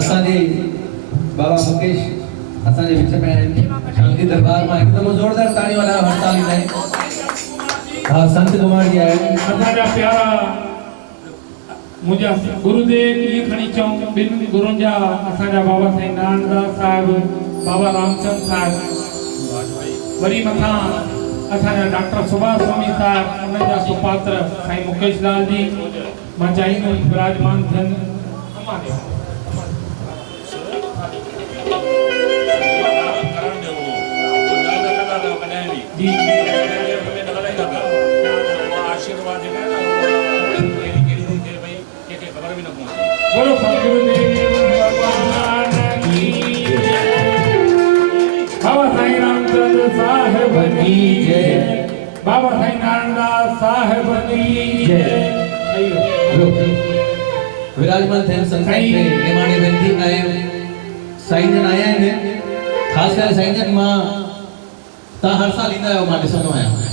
असांजे बाबा मुकेश असांजे विच में आहिनि शांति दरबार में एकदम जोरदार ताड़ी वाला हर साल ईंदा आहिनि। हाँ संत कुमार जी आहिनि असांजा प्यारा मुंहिंजा गुरुदेव ईअं खणी चऊं ॿिनि गुरुनि जा असांजा बाबा साईं नानकदास साहिब बाबा रामचंद साहिब वरी मथां असांजा डॉक्टर सुभाष स्वामी साहिब उन्हनि जा सुपात्र साईं मुकेश लाल जी मां चाहींदुमि विराजमान थियनि। जी बोलो सतगुरुदेव भगवान की बाबा साईं रामचंद्र साहिब की जय, बाबा साईं नानकदास साहिब की जय। विराजमान थे संसार में निमाणे विनती आए साईं जन आया आहिनि। खास करे साईं जन मां ता हर साल ईंदा आहियो मां ॾिसंदो आहियां।